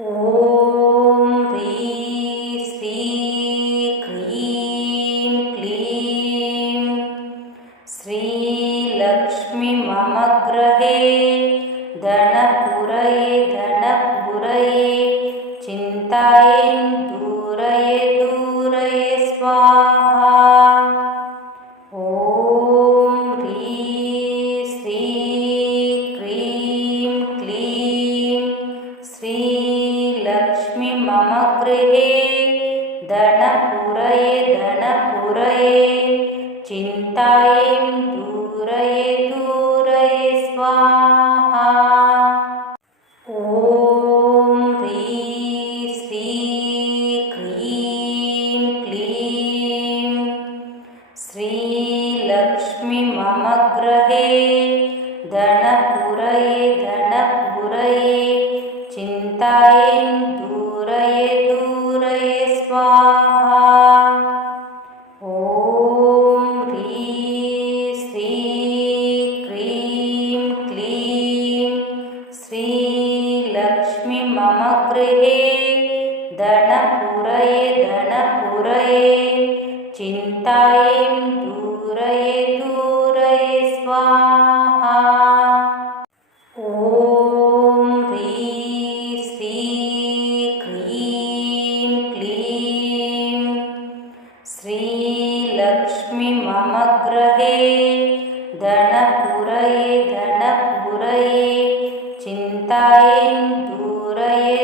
ॐ ह्रीं श्रीं क्रीं क्लीं श्रीलक्ष्मी मम गृहे धनपुरये चिन्तायै दूरये स्वाहा। ॐ ह्रीं श्रीं क्रीं क्लीं श्रीलक्ष्मी मम गृहे धनपुरये चिन्तायै दूरये स्वाहा। ॐ ह्रीं श्रीं क्रीं क्लीं श्रीलक्ष्मी मम गृहे धनपुरये चिन्तायै दूरये स्वाहा। ॐ ह्रीं श्रीं क्रीं क्लीं श्रीलक्ष्मी मम गृहे धनपुरये चिन्तायै दूरये स्वाहा। ॐ ह्रीं श्रीं क्रीं क्लीं श्रीलक्ष्मी मम गृहे धनपुरये चिन्तायै दूरये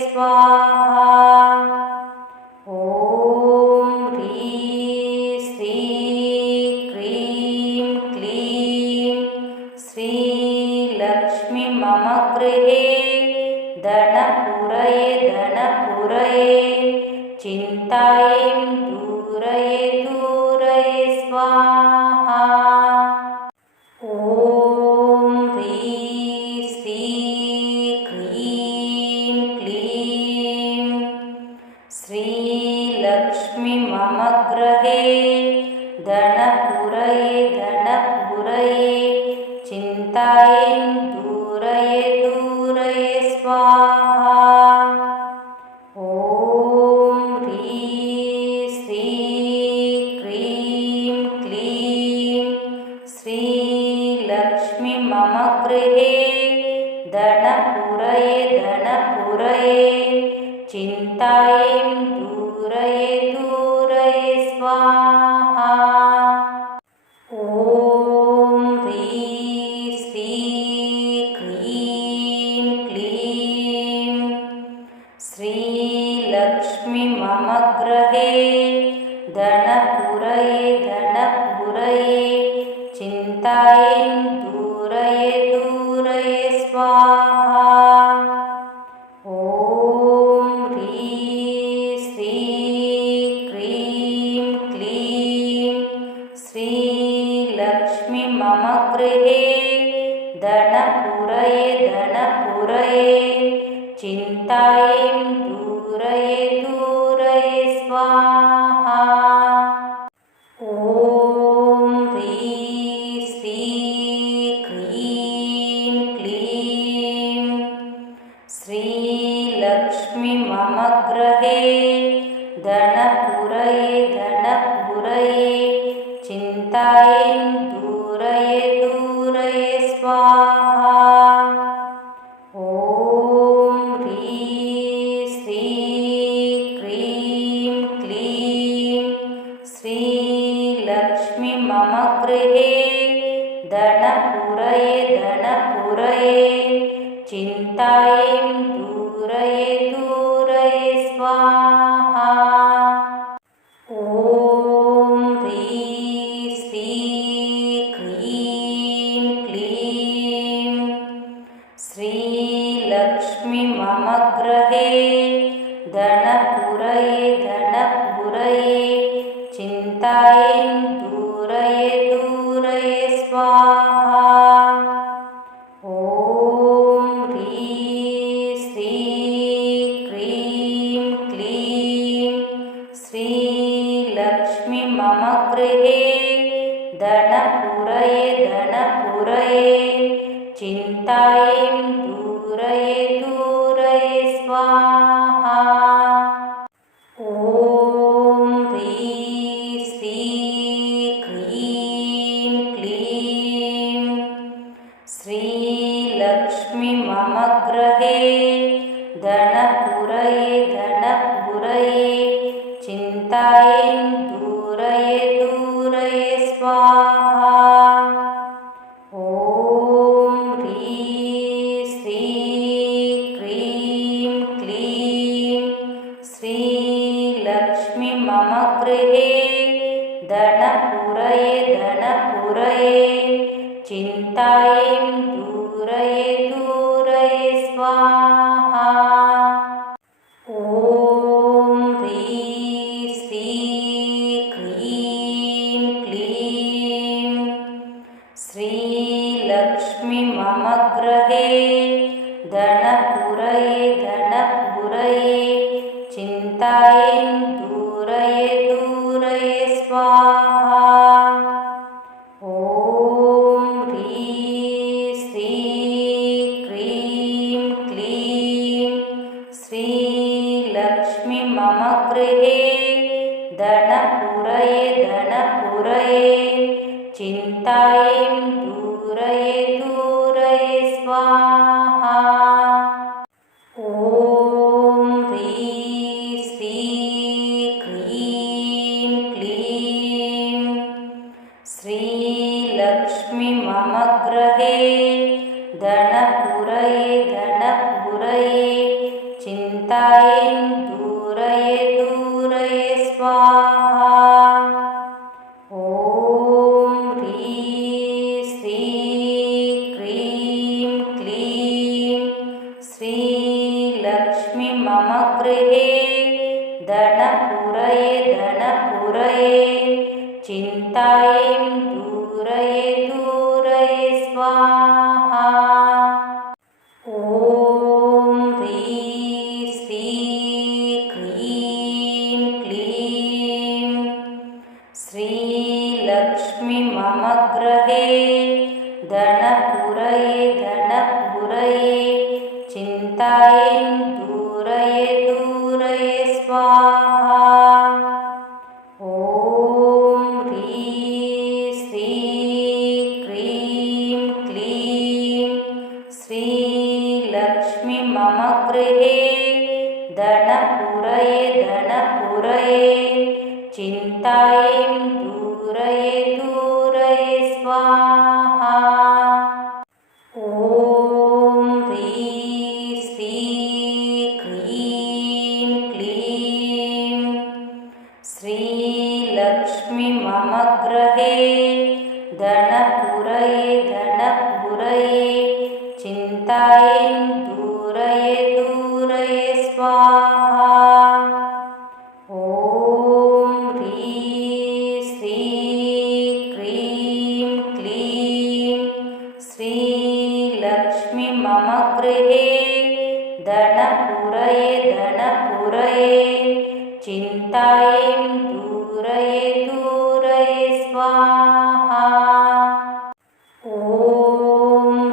स्वाहा। ॐ ह्रीं श्रीं क्रीं क्लीं श्रीलक्ष्मी मम गृहे धनपुरये चिन्तायै दूरये स्वाहा। ॐ ह्रीं श्रीं क्रीं क्लीं श्रीलक्ष्मी मम गृहे धनपुरये चिन्तायै दूरये स्वाहा। ॐ ह्रीं श्रीं क्रीं क्लीं श्रीलक्ष्मी मम गृहे धनपुरये चिन्तायै दूरये स्वाहा। ॐ ह्रीं श्रीं क्रीं क्लीं श्रीलक्ष्मी मम गृहे धनपुरये चिन्तायै दूरये स्वाहा। ॐ ह्रीं श्रीं क्रीं क्लीं श्रीलक्ष्मी मम गृहे धनपुरये चिन्तायै दूरये स्वाहा। ॐ ह्रीं श्रीं क्रीं क्लीं श्रीलक्ष्मी मम गृहे धनपुरये चिन्तायै दूरये स्वाहा। ॐ ह्रीं श्रीं क्रीं क्लीं श्रीलक्ष्मी मम गृहे धनपुरये चिन्तायै दूरये स्वाहा। ॐ ह्रीं श्रीं क्रीं क्लीं श्रीलक्ष्मी मम गृहे धनपुरये चिन्तायै दूरये स्वाहा। ॐ ह्रीं श्रीं क्रीं क्लीं श्रीलक्ष्मी मम गृहे धनपुरये चिन्तायै दूरये ममग्रहे धनपुरये धनपुरये चिन्तायै दूरये दूरये स्वाहा। ॐ ह्रीं श्रीं क्रीं क्लीं श्रीलक्ष्मी मम गृहे धनपुरये धनपुरये चिन्तायै दूरये दूरये स्वाहा। ॐ ह्रीं श्रीं क्रीं क्लीं श्रीलक्ष्मी मम गृहे धनपुरये धनपुरये चिन्तायै दूरये दूरये स्वाहा। ॐ ह्रीं श्रीं क्रीं क्लीं श्रीलक्ष्मी मम गृहे धनपुरये धनपुरये चिन्तायै दूरये दूरये स्वाहा। ॐ ह्रीं श्रीं क्रीं क्लीं श्रीलक्ष्मी मम गृहे धनपुरये धनपुरये चिन्तायै दूरये दूरये स्वाहा। ॐ ह्रीं श्रीं क्रीं क्लीं श्रीलक्ष्मी मम गृहे धनपुरये धनपुरये चिन्तायै दूरये दूरये स्वाहा। ॐ ह्रीं श्रीं क्रीं क्लीं श्रीलक्ष्मी मम गृहे धनपुरये धनपुरये चिन्तायै दूरये दूरये स्वाहा। ॐ ह्रीं श्रीं क्रीं क्लीं श्रीलक्ष्मी मम गृहे धनपुरये धनपुरये चिन्तायै दूरये दूरये स्वाहा। ॐ ह्रीं श्रीं क्रीं क्लीं श्रीलक्ष्मी मम गृहे धनपुरये धनपुरये चिन्तायै दूरये दूरये स्वाहा। ॐ ह्रीं श्रीं क्रीं क्लीं श्रीलक्ष्मी मम गृहे धनपुरये धनपुरये चिन्तायै दूरये दूरये स्वाहा। ॐ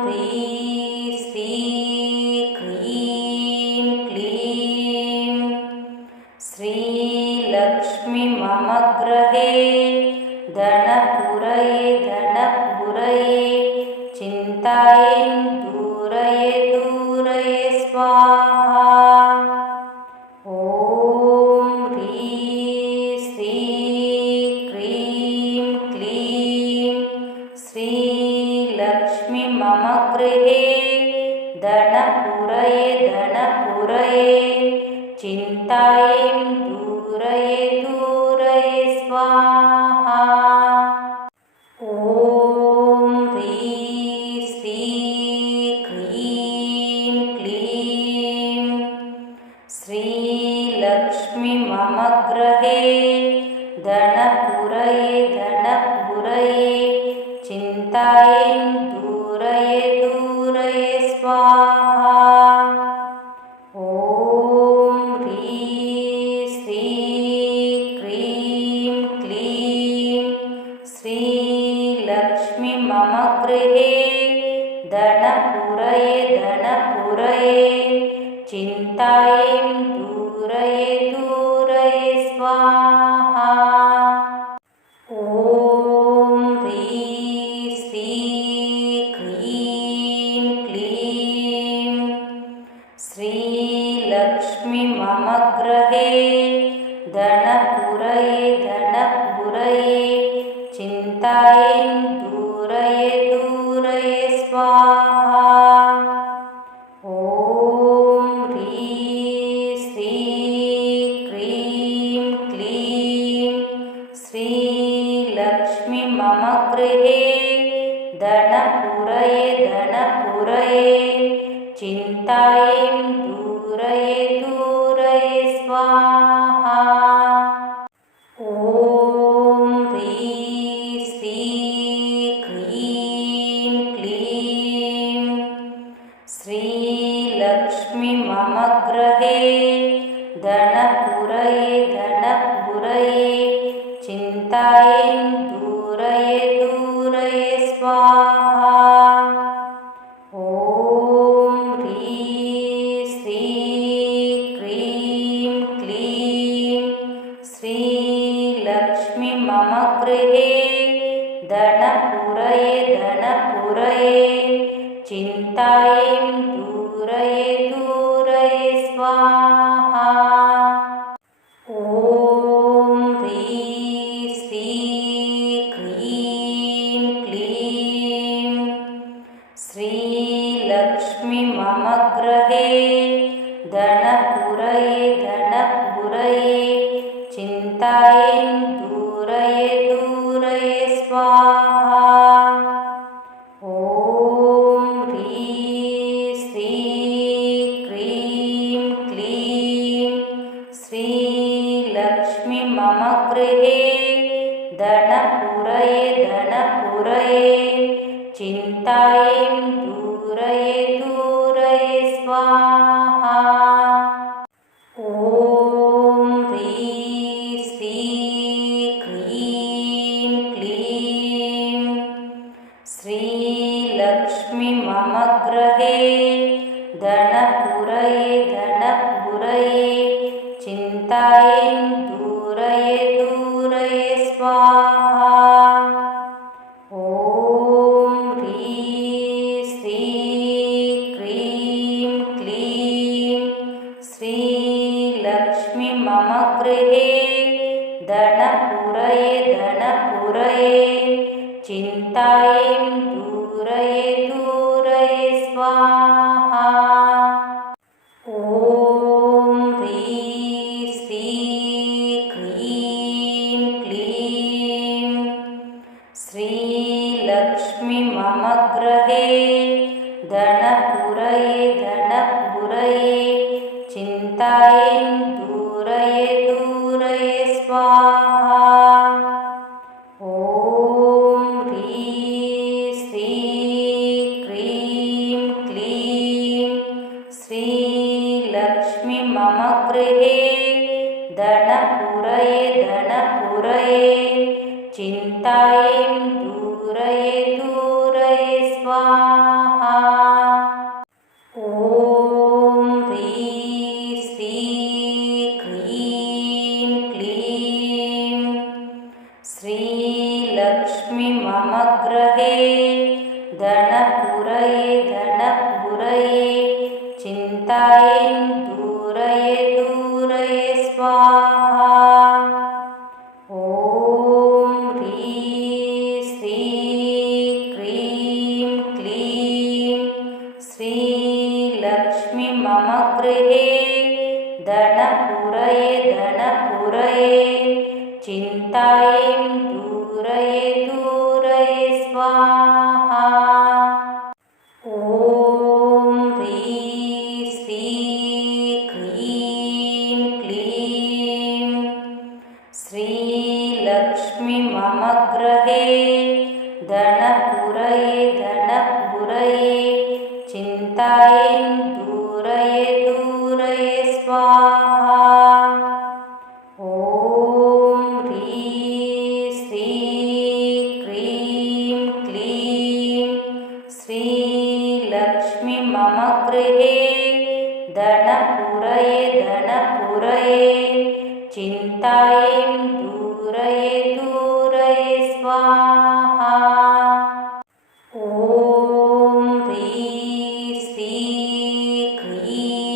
ह्रीं श्रीं क्रीं क्लीं श्रीलक्ष्मी मम गृहे धनपुरये धनपुरये चिन्तायै दूरये दूरये स्वाहा। ॐ ह्रीं श्रीं क्रीं क्लीं श्रीलक्ष्मी मम गृहे धनपुरये धनपुरये चिन्तायै दूरये दूरये स्वाहा। ॐ ह्रीं श्रीं क्रीं क्लीं श्रीलक्ष्मी मम गृहे धनपुरये धनपुरये चिन्तायै दूरये दूरये स्वाहा। ॐ ह्रीं श्रीं क्रीं क्लीं श्रीलक्ष्मी मम गृहे धनपुरये धनपुरये चिन्तायै दूरये दूरये स्वाहा। ॐ ह्रीं श्रीं क्रीं क्लीं श्रीलक्ष्मी मम गृहे धनपूरये धनपूरये चिन्तायै दूरये दूरये स्वाहा। ॐ ह्रीं श्रीं क्रीं क्लीं श्रीलक्ष्मी मम गृहे धनपूरये धनपूरये चिन्तायै दूरये दूरये स्वाहा। ॐ ह्रीं श्रीं क्रीं क्लीं श्रीलक्ष्मी मम गृहे धनपूरये धनपूरये चिन्तायै दूरये दूरये स्वाहा। ॐ ह्रीं श्रीं क्रीं क्लीं श्रीलक्ष्मी मम गृहे धनपूरये धनपूरये चिन्तायै दूरये दूरये स्वाहा। ॐ ह्रीं श्रीं क्रीं क्लीं श्रीलक्ष्मी मम गृहे धनपूरये धनपूरये चिन्तायै दूरये दूरये स्वाहा। ॐ ह्रीं श्रीं क्रीं क्लीं श्रीलक्ष्मी मम गृहे धनपूरये धनपूरये चिन्तायै दूरये दूरये स्वाहा। ॐ ह्रीं श्रीं क्रीं क्लीं श्रीलक्ष्मी मम गृहे धनपूरये धनपूरये चिन्तायै दूरये दूरये स्वाहा। ॐ ह्रीं श्रीं क्रीं क्लीं श्रीलक्ष्मी मम गृहे धनपूरये धनपूरये चिन्तायै दूरये दूरये स्वाहा। ॐ ह्रीं श्रीं क्रीं क्लीं श्रीलक्ष्मी मम गृहे धनपूरये धनपूरये चिन्तायै दूरये दूरये स्वाहा। ॐ ह्रीं श्रीं क्रीं क्लीं श्रीलक्ष्मी मम गृहे धनपूरये धनपूरये चिन्तायै दूरये दूरये स्वाहा। ॐ ह्रीं श्रीं क्रीं क्लीं श्रीलक्ष्मी मम गृहे धनपूरये धनपूरये चिन्तायै दूरये दूरये स्वाहा। ॐ ह्रीं श्रीं क्रीं क्लीं श्रीलक्ष्मी मम गृहे धनपूरये धनपूरये चिन्तायै दूरये दूरये स्वाहा। ॐ ह्रीं श्रीं क्रीं क्लीं श्रीलक्ष्मी मम गृहे धनपूरये धनपूरये चिन्तायै दूरये दूरये स्वाहा। ॐ ह्रीं श्रीं क्रीं क्लीं श्रीलक्ष्मी मम गृहे धनपूरये धनपूरये चिन्तायै दूरये दूरये स्वाहा। ॐ ह्रीं श्रीं क्रीं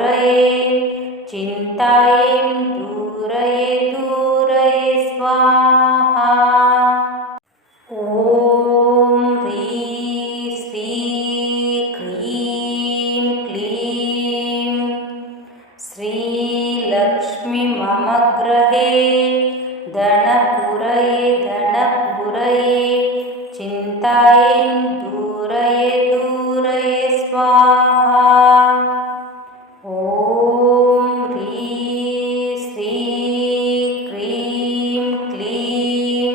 पूरये चिन्तायैं दूरये दूरये स्वाहा। ॐ ह्रीं श्रीं क्लीं क्लीं श्रीलक्ष्मी मम गृहे धनपुरये धनपुरये चिन्तायैं दूरये दूरये स्वाहा। ॐ ह्रीं श्रीं क्लीं क्लीं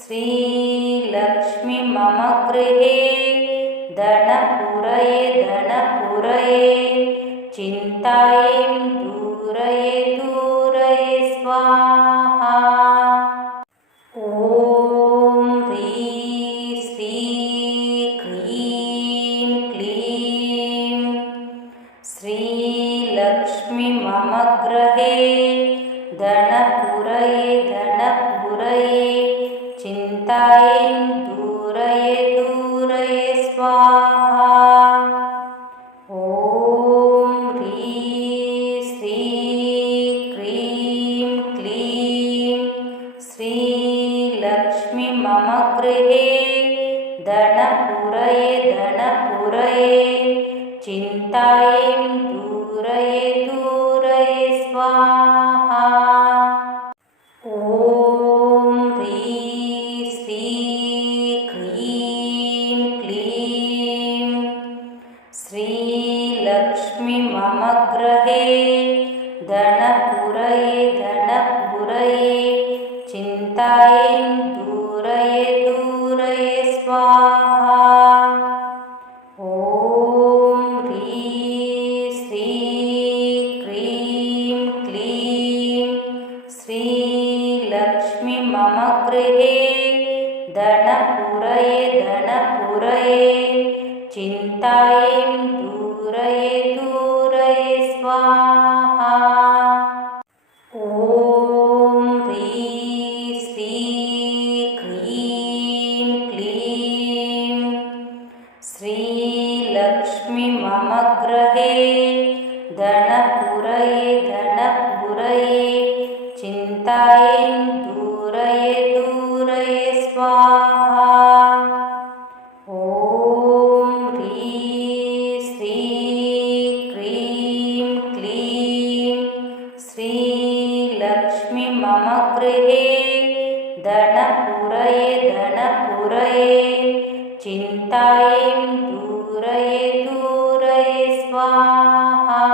श्रीलक्ष्मी मम गृहे धनपुरये धनपुरये चिन्तायैं दूरये दूरये स्वाहा। ॐ ह्रीं श्रीं क्लीं क्लीं श्रीलक्ष्मी मम गृहे धनपुरये धनपुरये चिन्तायैं दूरये दूरये स्वाहा। ॐ ह्रीं श्रीं क्लीं क्लीं श्रीलक्ष्मी मम गृहे धनपुरये धनपुरये चिन्तायैं दूरये दूरये स्वाहा। ॐ ह्रीं श्रीं क्लीं क्लीं श्रीलक्ष्मी मम गृहे धनपुरये धनपुरये चिन्तायैं दूरये दूरये स्वाहा। ॐ ह्रीं श्रीं क्लीं क्लीं श्रीलक्ष्मी मम गृहे धनपुरये धनपुरये चिन्तायैं दूरये दूरये स्वाहा। ॐ ह्रीं श्रीं क्लीं क्लीं श्रीलक्ष्मी मम गृहे धनपुरये धनपुरये चिन्तायैं दूरये दूरये स्वाहा। ॐ ह्रीं श्रीं क्लीं क्लीं श्रीलक्ष्मी मम गृहे धनपुरये धनपुरये चिन्तायैं दूरये दूरये स्वाहा।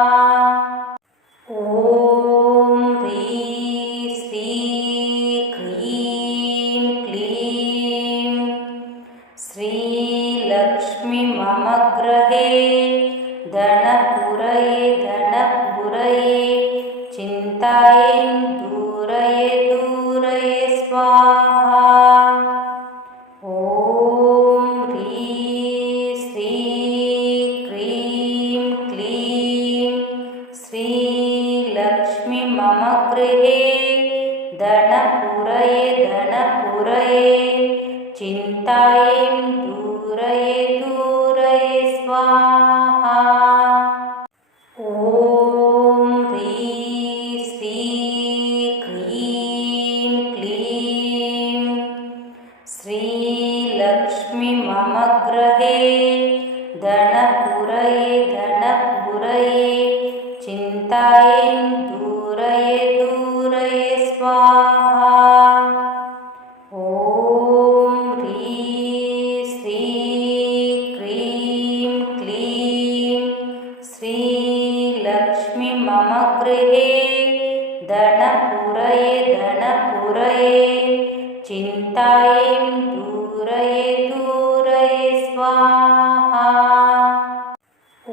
ॐ ह्रीं श्रीं क्लीं क्लीं श्रीलक्ष्मी मम गृहे धनपुरये धनपुरये चिन्तायैं दूरये दूरये स्वाहा। ॐ ह्रीं श्रीं क्लीं क्लीं श्रीलक्ष्मी मम गृहे धनपुरये धनपुरये चिन्तायैं दूरये दूरये स्वाहा। ॐ ह्रीं श्रीं क्लीं क्लीं श्रीलक्ष्मी मम गृहे धनपुरये धनपुरये चिन्तायैं दूरये दूरये स्वाहा। ॐ ह्रीं श्रीं क्लीं क्लीं श्रीलक्ष्मी मम गृहे धनपुरये धनपुरये चिन्तायैं दूरये दूरये स्वाहा। ॐ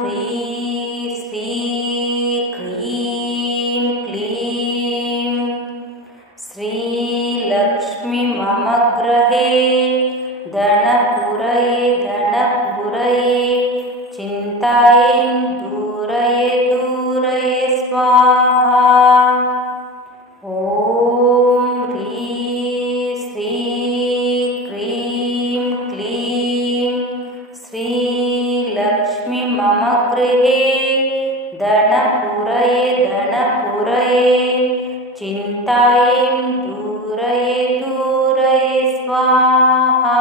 ह्रीं श्रीं क्लीं क्लीं श्रीलक्ष्मी मम गृहे धनपुरये धनपुरये चिन्तायैं दूरये दूरये स्वाहा। ॐ ह्रीं श्रीं क्लीं क्लीं श्रीलक्ष्मी मम गृहे धनपुरये धनपुरये चिन्तायैं दूरये दूरये स्वाहा।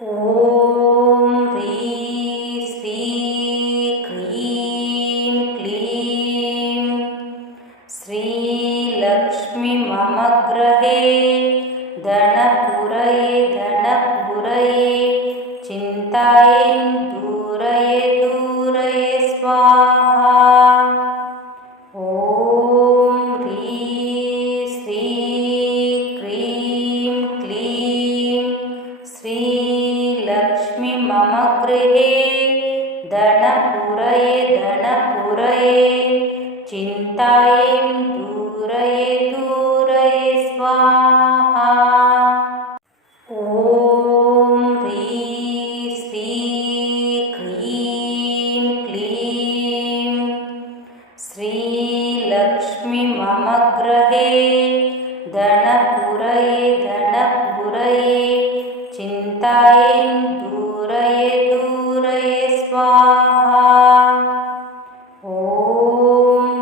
ॐ ह्रीं श्रीं क्लीं क्लीं श्रीलक्ष्मी मम गृहे धनपुरये धनपुरये चिन्तायैं दूरये दूरये स्वाहा। ॐ ह्रीं श्रीं क्लीं क्लीं श्रीलक्ष्मी मम गृहे धनपुरये धनपुरये चिन्तायैं दूरये दूरये स्वाहा। ॐ ह्रीं श्रीं क्लीं क्लीं श्रीलक्ष्मी मम गृहे धनपुरये धनपुरये चिन्तायैं दूरये दूरये स्वाहा। ॐ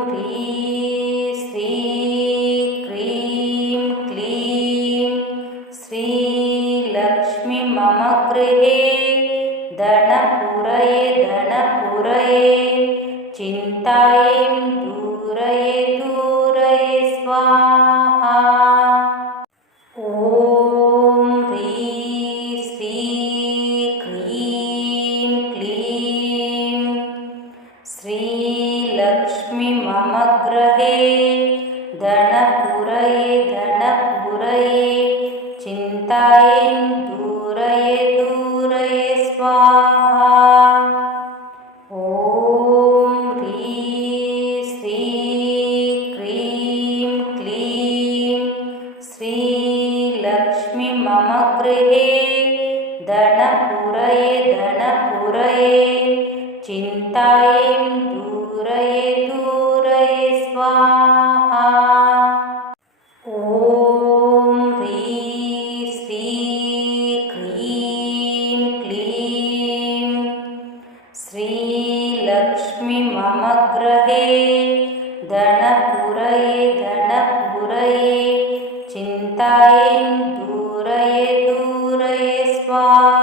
ह्रीं श्रीं क्लीं क्लीं श्रीलक्ष्मी मम गृहे धनपुरये धनपुरये चिन्तायैं दूरये दूरये स्वाहा। ॐ ह्रीं श्रीं क्लीं क्लीं श्रीलक्ष्मी मम गृहे धनपुरये धनपुरये चिन्तायैं दूरये दूरये स्वाहा। ॐ ह्रीं श्रीं क्लीं क्लीं श्रीलक्ष्मी मम गृहे धनपुरये धनपुरये चिन्तायैं दूरये दूरये स्वाहा। ॐ ह्रीं श्रीं क्लीं क्लीं श्रीलक्ष्मी मम गृहे धनपुरये धनपुरये चिन्तायैं दूरये दूरये स्वाहा।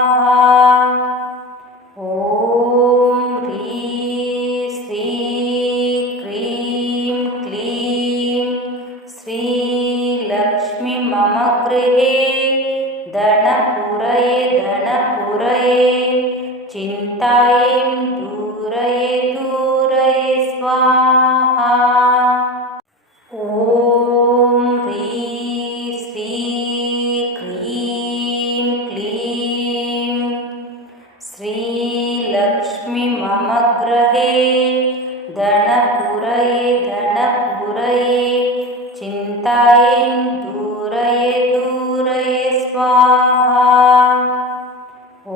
ॐ ह्रीं श्रीं क्लीं क्लीं श्रीलक्ष्मी मम गृहे धनपुरये धनपुरये चिन्तायैं दूरये दूरये स्वाहा। ॐ ह्रीं श्रीं क्लीं क्लीं श्रीलक्ष्मी मम गृहे धनपुरये धनपुरये चिन्तायैं दूरये दूरये स्वाहा। ॐ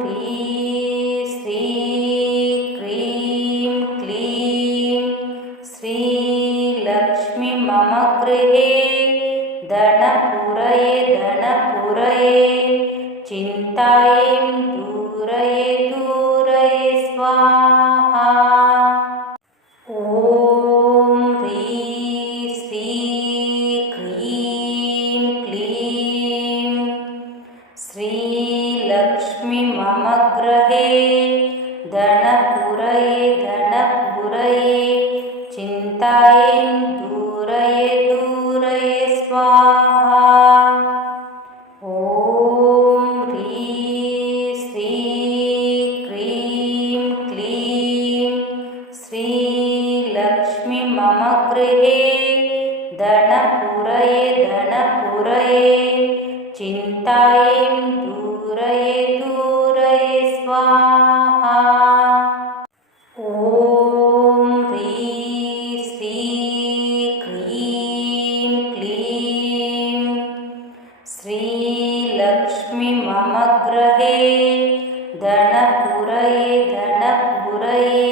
ह्रीं श्रीं क्लीं क्लीं श्रीलक्ष्मी मम गृहे धनपुरये धनपुरये चिन्तायैं दूरये दूरये स्वाहा। ॐ ह्रीं श्रीं क्लीं क्लीं श्रीलक्ष्मी मम गृहे धनपुरये धनपुरये चिन्तायैं दूरये दूरये स्वाहा। ॐ ह्रीं श्रीं क्लीं क्लीं श्रीलक्ष्मी मम गृहे धनपुरये धनपुरये चिन्तायैं दूरये दूरये स्वाहा। ॐ ह्रीं श्रीं क्लीं क्लीं श्रीलक्ष्मी मम गृहे धनपुरये धनपुरये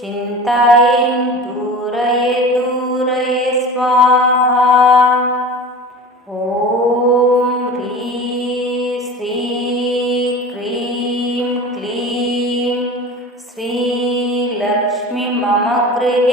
चिन्तायैं दूरये दूरये स्वाहा। ॐ ह्रीं श्रीं क्लीं क्लीं मम गृहे